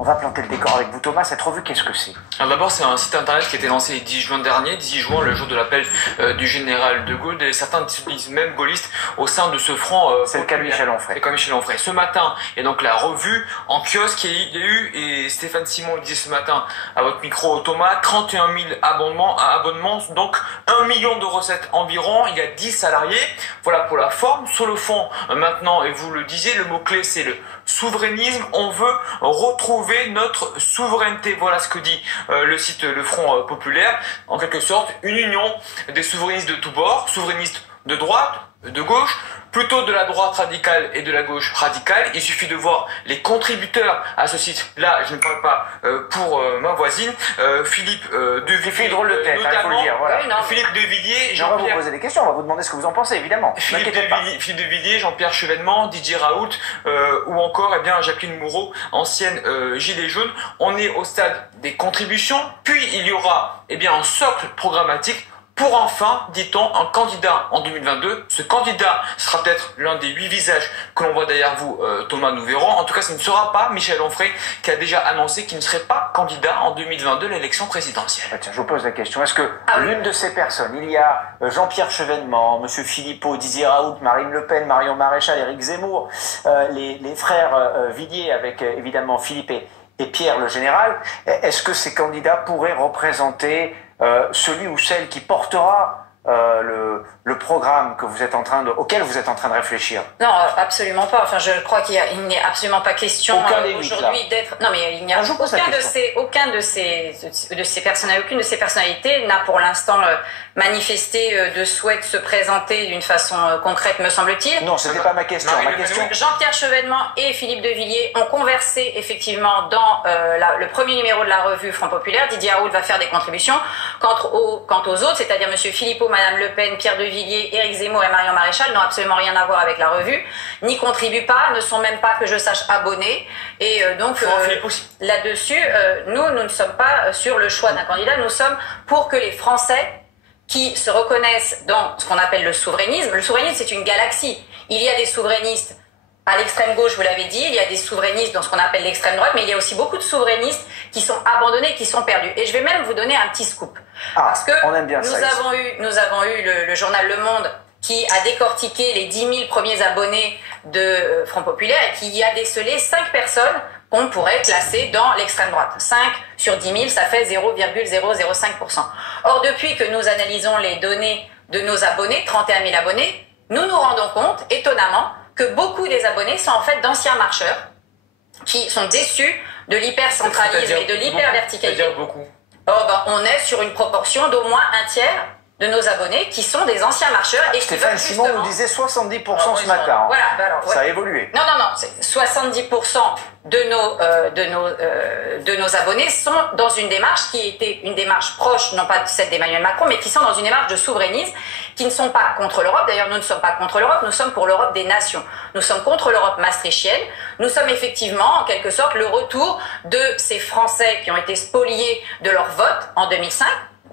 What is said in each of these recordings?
On va planter le décor avec vous, Thomas. Cette revue, qu'est-ce que c'est? D'abord, c'est un site internet qui a été lancé le 10 juin dernier, 10 juin, le jour de l'appel du général de Gaulle, et certains se disent même gaullistes au sein de ce front. C'est le cas de Michel Onfray. C'est le cas de Michel Onfray. Ce matin, il y a donc la revue en kiosque, il y a eu, et Stéphane Simon le disait ce matin à votre micro, Thomas, 31 000 abonnements, donc 1 million de recettes environ, il y a 10 salariés. Voilà pour la forme. Sur le fond, maintenant, et vous le disiez, le mot-clé, c'est le souverainisme. On veut retrouver notre souveraineté. Voilà ce que dit le site Le Front Populaire. En quelque sorte, une union des souverainistes de tous bords, souverainistes de droite, de gauche, plutôt de la droite radicale et de la gauche radicale. Il suffit de voir les contributeurs à ce site. Là, je ne parle pas pour ma voisine, Philippe de Villiers. Drôle de tête, il faut le dire. Voilà. Oui, Philippe de Villiers, on va vous poser des questions, on va vous demander ce que vous en pensez, évidemment. Philippe de Villiers, Jean-Pierre Chevènement, Didier Raoult, ou encore Jacqueline Moureau, ancienne gilet jaune. On est au stade des contributions, puis il y aura un socle programmatique pour enfin, dit-on, un candidat en 2022. Ce candidat sera peut-être l'un des 8 visages que l'on voit derrière vous, Thomas, nous verrons. En tout cas, ce ne sera pas Michel Onfray qui a déjà annoncé qu'il ne serait pas candidat en 2022 à l'élection présidentielle. Tiens, je vous pose la question. Est-ce que l'une de ces personnes, il y a Jean-Pierre Chevènement, M. Philippot, Didier Raoult, Marine Le Pen, Marion Maréchal, Éric Zemmour, les frères Villiers avec évidemment Philippe et Pierre le général, est-ce que ces candidats pourraient représenter celui ou celle qui portera le programme que vous êtes auquel vous êtes en train de réfléchir? Non, absolument pas. Enfin, je crois qu'il n'est absolument pas question aujourd'hui d'être. Non, mais il n'y a aucune de ces personnalités n'a pour l'instant manifesté de souhait de se présenter d'une façon concrète, me semble-t-il. Non, c'était pas ma question. Jean-Pierre Chevènement et Philippe de Villiers ont conversé effectivement dans le premier numéro de la revue Front Populaire. Didier Raoult va faire des contributions. Quant aux autres, c'est-à-dire M. Philippot, Mme Le Pen, Pierre de Villiers, Éric Zemmour et Marion Maréchal, n'ont absolument rien à voir avec la revue, n'y contribuent pas, ne sont même pas, que je sache, abonnés. Et donc, là-dessus, nous ne sommes pas sur le choix d'un candidat, nous sommes pour que les Français qui se reconnaissent dans ce qu'on appelle le souverainisme c'est une galaxie. Il y a des souverainistes à l'extrême gauche, vous l'avez dit, il y a des souverainistes dans ce qu'on appelle l'extrême droite, mais il y a aussi beaucoup de souverainistes qui sont abandonnés, qui sont perdus. Et je vais même vous donner un petit scoop. Parce que nous avons eu le journal Le Monde qui a décortiqué les 10 000 premiers abonnés de Front Populaire et qui a décelé 5 personnes qu'on pourrait classer dans l'extrême droite. 5 sur 10 000, ça fait 0,005%. Or, depuis que nous analysons les données de nos abonnés, 31 000 abonnés, nous nous rendons compte, étonnamment, que beaucoup des abonnés sont en fait d'anciens marcheurs qui sont déçus de l'hypercentralisme et de l'hyperverticalité. C'est-à-dire beaucoup. On est sur une proportion d'au moins un tiers de nos abonnés qui sont des anciens marcheurs et Stéphane Simon nous disait 70% ce matin. Voilà, ça a évolué. Non, 70% de nos abonnés sont dans une démarche qui était une démarche proche, non pas de celle d'Emmanuel Macron, mais qui sont dans une démarche de souverainisme, qui ne sont pas contre l'Europe. D'ailleurs, nous ne sommes pas contre l'Europe, nous sommes pour l'Europe des nations. Nous sommes contre l'Europe maastrichtienne. Nous sommes effectivement, en quelque sorte, le retour de ces Français qui ont été spoliés de leur vote en 2005,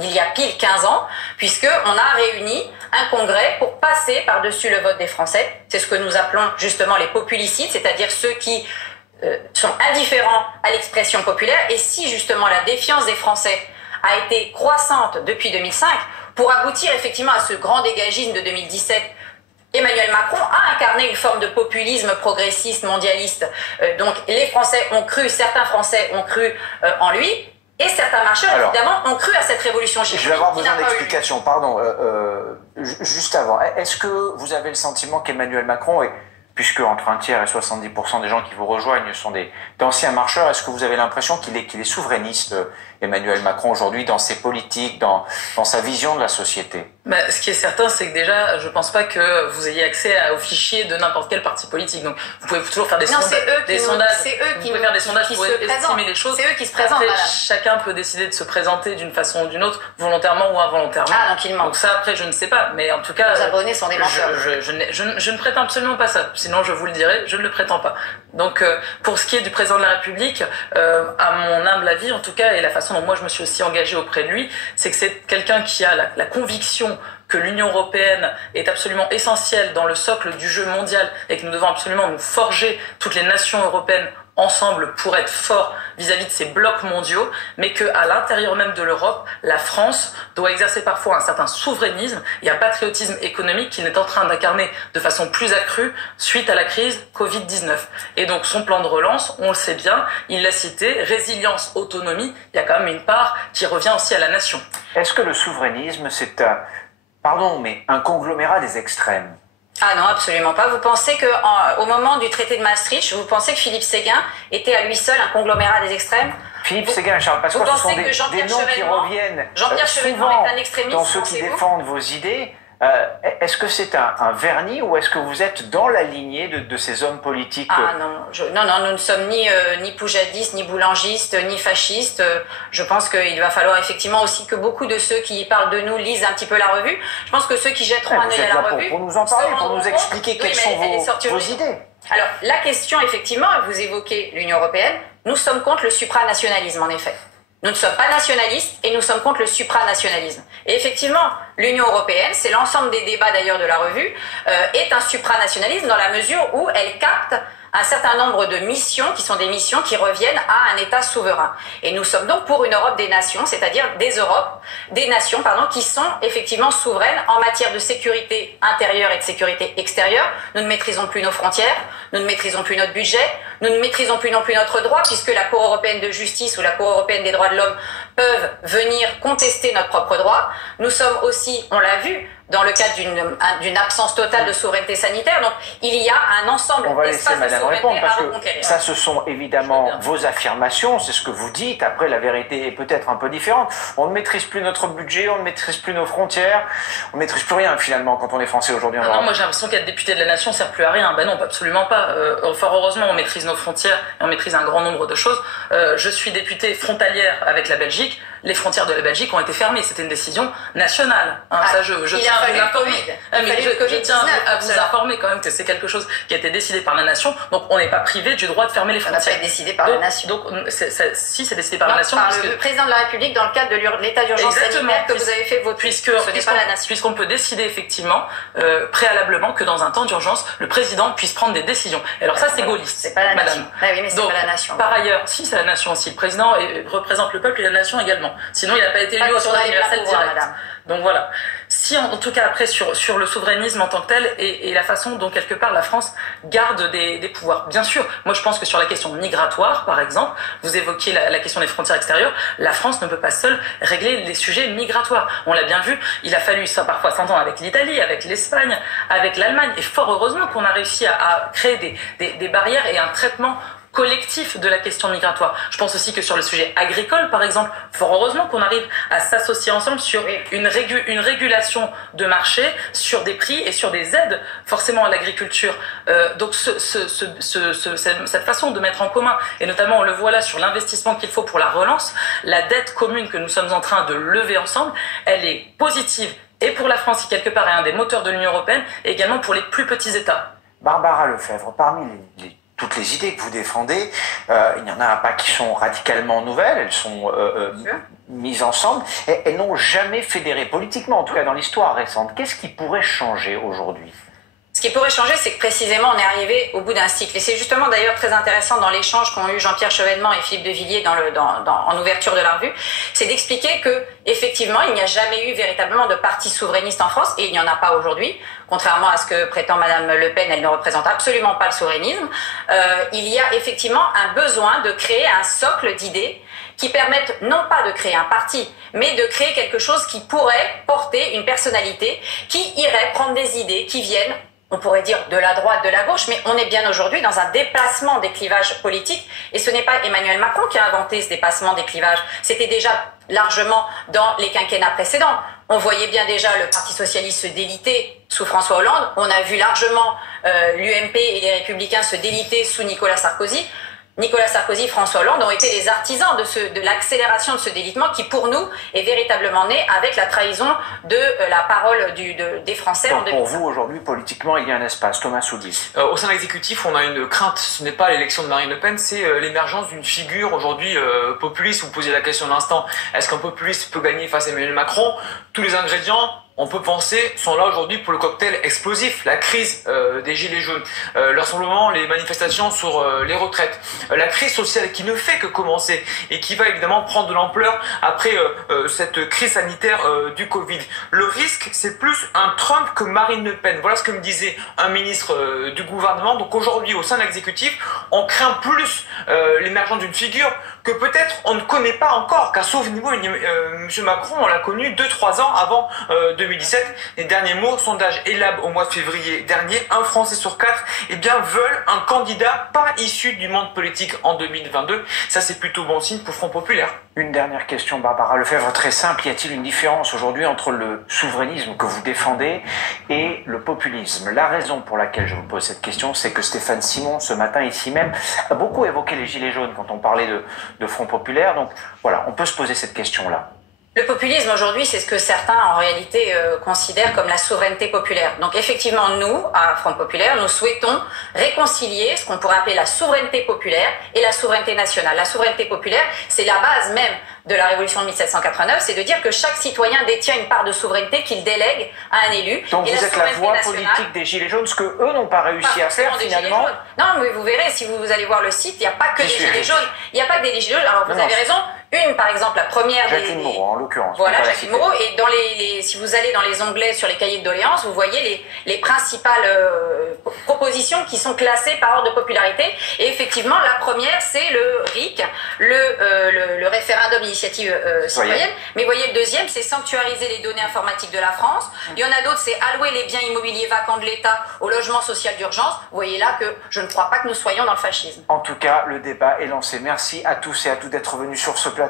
il y a pile 15 ans, puisqu'on a réuni un congrès pour passer par-dessus le vote des Français. C'est ce que nous appelons justement les populicides, c'est-à-dire ceux qui sont indifférents à l'expression populaire. Et si justement la défiance des Français a été croissante depuis 2005, pour aboutir effectivement à ce grand dégagisme de 2017, Emmanuel Macron a incarné une forme de populisme progressiste, mondialiste. Donc les Français ont cru, certains Français ont cru en lui. Et certains marcheurs, évidemment, ont cru à cette révolution chimique. Je vais avoir besoin d'explications, pardon. Juste avant, est-ce que vous avez le sentiment qu'Emmanuel Macron, puisque entre un tiers et 70% des gens qui vous rejoignent sont d'anciens marcheurs, est-ce que vous avez l'impression qu'il est souverainiste, Emmanuel Macron, aujourd'hui, dans ses politiques, dans sa vision de la société? Ce qui est certain, c'est que déjà, je pense pas que vous ayez accès aux fichiers de n'importe quel parti politique. Donc, vous pouvez toujours faire des sondages. C'est eux qui pouvez faire des sondages pour estimer les choses. C'est eux qui se présentent. Après, chacun peut décider de se présenter d'une façon ou d'une autre, volontairement ou involontairement. Donc il ment. Donc ça, après, je ne sais pas. Mais en tout cas, nos abonnés sont des menteurs. Je ne prétends absolument pas ça. Sinon, je vous le dirai, je ne le prétends pas. Donc, pour ce qui est du président de la République, à mon humble avis, en tout cas, et la façon dont moi je me suis aussi engagé auprès de lui, c'est que c'est quelqu'un qui a la conviction que l'Union européenne est absolument essentielle dans le socle du jeu mondial et que nous devons absolument nous forger toutes les nations européennes ensemble pour être forts vis-à-vis de ces blocs mondiaux, mais qu'à l'intérieur même de l'Europe, la France doit exercer parfois un certain souverainisme et un patriotisme économique qu'il est en train d'incarner de façon plus accrue suite à la crise Covid-19. Et donc son plan de relance, on le sait bien, il l'a cité, résilience, autonomie, il y a quand même une part qui revient aussi à la nation. Est-ce que le souverainisme, c'est un conglomérat des extrêmes? Ah non, absolument pas. Vous pensez que au moment du traité de Maastricht, vous pensez que Philippe Séguin était à lui seul un conglomérat des extrêmes? Philippe Séguin et Charles Pasqua, ce sont des noms qui reviennent souvent est un extrémiste, dans ceux qui défendent vos idées. Est-ce que c'est un vernis ou est-ce que vous êtes dans la lignée de ces hommes politiques? Ah non, nous ne sommes ni poujadistes, ni boulangistes, ni fascistes. Je pense qu'il va falloir effectivement aussi que beaucoup de ceux qui parlent de nous lisent un petit peu la revue. Je pense que ceux qui jetteront un œil à la revue... Pour nous en parler, pour nous expliquer quelles sont vos idées. Alors, la question, effectivement, vous évoquez l'Union européenne, nous sommes contre le supranationalisme, en effet. Nous ne sommes pas nationalistes et nous sommes contre le supranationalisme. Et effectivement, l'Union européenne, c'est l'ensemble des débats d'ailleurs de la revue, est un supranationalisme dans la mesure où elle capte un certain nombre de missions qui sont des missions qui reviennent à un État souverain. Et nous sommes donc pour une Europe des nations, c'est-à-dire des nations, qui sont effectivement souveraines en matière de sécurité intérieure et de sécurité extérieure. Nous ne maîtrisons plus nos frontières, nous ne maîtrisons plus notre budget, nous ne maîtrisons plus non plus notre droit, puisque la Cour européenne de justice ou la Cour européenne des droits de l'homme peuvent venir contester notre propre droit. Nous sommes aussi, on l'a vu, dans le cadre d'une absence totale de souveraineté sanitaire. Donc, il y a un ensemble d'espaces de souveraineté à reconquérir. Ça, ce sont évidemment vos affirmations, c'est ce que vous dites. Après, la vérité est peut-être un peu différente. On ne maîtrise plus notre budget, on ne maîtrise plus nos frontières, on ne maîtrise plus rien finalement quand on est français aujourd'hui. Non, moi j'ai l'impression qu'être député de la nation ne sert plus à rien. Ben non, absolument pas. Fort heureusement, on maîtrise nos frontières et on maîtrise un grand nombre de choses. Je suis députée frontalière avec la Belgique. Les frontières de la Belgique ont été fermées. C'était une décision nationale. Ça, je tiens à vous informer. Je tiens à vous informer quand même que c'est quelque chose qui a été décidé par la nation. Donc, on n'est pas privé du droit de fermer les frontières. Ça n'a pas été décidé par la nation. Donc, si c'est décidé par la nation, par le président de la République dans le cadre de l'état d'urgence sanitaire que vous avez fait voter. Ce n'est pas la nation. Puisqu'on peut décider effectivement préalablement que dans un temps d'urgence, le président puisse prendre des décisions. Et alors ça, c'est gaulliste. C'est pas la nation. Madame. Ah oui, mais c'est pas la nation. Par ailleurs, si c'est la nation aussi, le président représente le peuple et la nation également. Sinon, il n'a pas été élu au tournoi universel direct. Donc voilà. Si en tout cas après sur le souverainisme en tant que tel et la façon dont quelque part la France garde des pouvoirs. Bien sûr, moi je pense que sur la question migratoire par exemple, vous évoquiez la question des frontières extérieures, la France ne peut pas seule régler les sujets migratoires. On l'a bien vu, il a fallu ça parfois s'entendre avec l'Italie, avec l'Espagne, avec l'Allemagne et fort heureusement qu'on a réussi à créer des barrières et un traitement collectif de la question migratoire. Je pense aussi que sur le sujet agricole, par exemple, fort heureusement qu'on arrive à s'associer ensemble sur une régulation de marché, sur des prix et sur des aides forcément à l'agriculture. Donc cette façon de mettre en commun, et notamment on le voit là sur l'investissement qu'il faut pour la relance, la dette commune que nous sommes en train de lever ensemble, elle est positive et pour la France qui quelque part est un des moteurs de l'Union européenne, et également pour les plus petits États. Barbara Lefebvre, parmi toutes les idées que vous défendez, il n'y en a pas qui sont radicalement nouvelles, elles sont mises ensemble, et elles n'ont jamais fédéré politiquement, en tout cas dans l'histoire récente. Qu'est-ce qui pourrait changer aujourd'hui ? Ce qui pourrait changer, c'est que précisément on est arrivé au bout d'un cycle. Et c'est justement d'ailleurs très intéressant dans l'échange qu'ont eu Jean-Pierre Chevènement et Philippe de Villiers en ouverture de la revue, c'est d'expliquer que effectivement il n'y a jamais eu véritablement de parti souverainiste en France, et il n'y en a pas aujourd'hui. Contrairement à ce que prétend Madame Le Pen, elle ne représente absolument pas le souverainisme. Il y a effectivement un besoin de créer un socle d'idées qui permettent non pas de créer un parti, mais de créer quelque chose qui pourrait porter une personnalité, qui irait prendre des idées qui viennent, on pourrait dire de la droite, de la gauche, mais on est bien aujourd'hui dans un déplacement des clivages politiques, et ce n'est pas Emmanuel Macron qui a inventé ce déplacement des clivages, c'était déjà largement dans les quinquennats précédents. On voyait bien déjà le Parti socialiste se déliter sous François Hollande, on a vu largement l'UMP et les Républicains se déliter sous Nicolas Sarkozy. Nicolas Sarkozy, François Hollande ont été les artisans de l'accélération de ce délitement qui, pour nous, est véritablement né avec la trahison de la parole des Français. Donc, pour vous, aujourd'hui, politiquement, il y a un espace. Thomas Soudi. Au sein de l'exécutif, on a une crainte. Ce n'est pas l'élection de Marine Le Pen, c'est l'émergence d'une figure aujourd'hui populiste. Vous posez la question de l'instant. Est-ce qu'un populiste peut gagner face à Emmanuel Macron ? Tous les ingrédients on peut penser, sont là aujourd'hui pour le cocktail explosif, la crise des Gilets jaunes, le rassemblement, les manifestations sur les retraites, la crise sociale qui ne fait que commencer et qui va évidemment prendre de l'ampleur après cette crise sanitaire du Covid. Le risque, c'est plus un Trump que Marine Le Pen. Voilà ce que me disait un ministre du gouvernement. Donc aujourd'hui, au sein de l'exécutif, on craint plus l'émergence d'une figure que peut-être on ne connaît pas encore. Car souvenez-vous, M. Macron, on l'a connu 2-3 ans avant 2017. Les derniers mots, sondage Elab au mois de février dernier, un Français sur 4 veulent un candidat pas issu du monde politique en 2022. Ça, c'est plutôt bon signe pour Front Populaire. Une dernière question, Barbara Lefebvre, très simple. Y a-t-il une différence aujourd'hui entre le souverainisme que vous défendez et le populisme? La raison pour laquelle je vous pose cette question, c'est que Stéphane Simon, ce matin, ici même, a beaucoup évoqué les Gilets jaunes quand on parlait de Front Populaire. Donc voilà, on peut se poser cette question-là. Le populisme aujourd'hui, c'est ce que certains en réalité considèrent comme la souveraineté populaire. Donc effectivement, nous, à Front Populaire, nous souhaitons réconcilier ce qu'on pourrait appeler la souveraineté populaire et la souveraineté nationale. La souveraineté populaire, c'est la base même de la révolution de 1789, c'est de dire que chaque citoyen détient une part de souveraineté qu'il délègue à un élu. Donc et vous êtes la voix politique des Gilets jaunes, ce que eux n'ont pas réussi à faire finalement. Non, mais vous verrez, si vous allez voir le site, il n'y a pas que des Gilets jaunes. Il n'y a pas que des Gilets jaunes. Alors vous avez raison. Une, par exemple, la première Jacqueline Moreau, en l'occurrence. Voilà, Jacqueline Moreau. Et dans si vous allez dans les onglets sur les cahiers de doléances, vous voyez les principales propositions qui sont classées par ordre de popularité. Et effectivement, la première, c'est le RIC, le référendum d'initiative citoyenne. Mais vous voyez, le deuxième, c'est sanctuariser les données informatiques de la France. Il y en a d'autres, c'est allouer les biens immobiliers vacants de l'État au logement social d'urgence. Vous voyez là que je ne crois pas que nous soyons dans le fascisme. En tout cas, le débat est lancé. Merci à tous et à toutes d'être venus sur ce plateau.